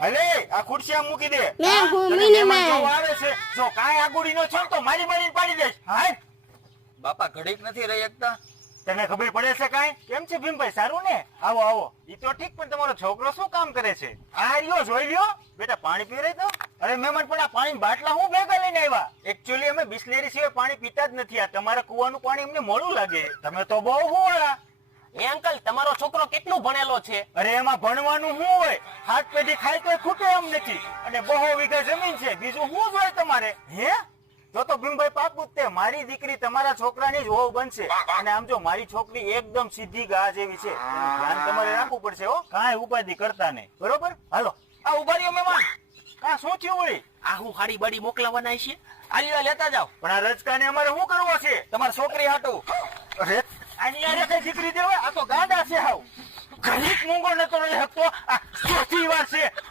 અલે આ ખુરશી આમ મૂકી દે. મેં હું તને મિની મહેમાન મેં. જોવા આવે છે. જો કાંઈ આગુડી નો છો તો મારી મારીને પાડી દઈશ. હાય બાપા ઘડીક નથી રહી એકતા. તને ખબર પડે છે કાંઈ? કેમ છે ભીમભાઈ, સારું ને? આવો આવો. ઈ તો ઠીક, પણ તમારો છોકરો શું કામ કરે છે? આ રહ્યો, જોઈ લ્યો. બેટા પાણી પી રહી તો? અરે મહેમાન, પણ આ પાણી બાટલા હું ભેગા લઈને આવ્યા? એકચ્યુઅલી અમે બિસ્લેરી સિવાય પાણી પીતા જ નથી. આ તમારા કુવાનું પાણી અમને મોડું લાગે. તમે તો બહુ હુવાળા. એ અંકલ તમારો છોકરો કેટલું ભણેલો છે? અરે એમાં ભણવાનું શું હોય? હાથ પેઢી ખાય તો ખૂટે એમ નથી. અને બહુ વીઘા જમીન છે, બીજું શું જોઈએ તમારે? હે? તો ભીમભાઈ પાકું જ તે મારી દીકરી તમારા છોકરાની જ વહુ બનશે. અને આમ જો મારી છોકરી એકદમ સીધી ગા જેવી છે. એનું ધ્યાન તમારે રાખવું પડશે હો. કાંઈ ઉપાધિ કરતા નહીં, બરોબર? હાલો આ ઉભા રહ્યો મહેમાન. આ શું થયું વળી? આ હું હાડી બાડી મોકલાવાના છે. આ લીલા લેતા જાઓ. પણ આ રજકાને અમારે શું કરવો છે? તમારી છોકરી હાટું. અરે આની યારે કઈ દીકરી દેવાય? આ તો ગાંડા છે હાવ. ઘડીક મૂંગો નતો રહી શકતો. આ ચોથી વાર છે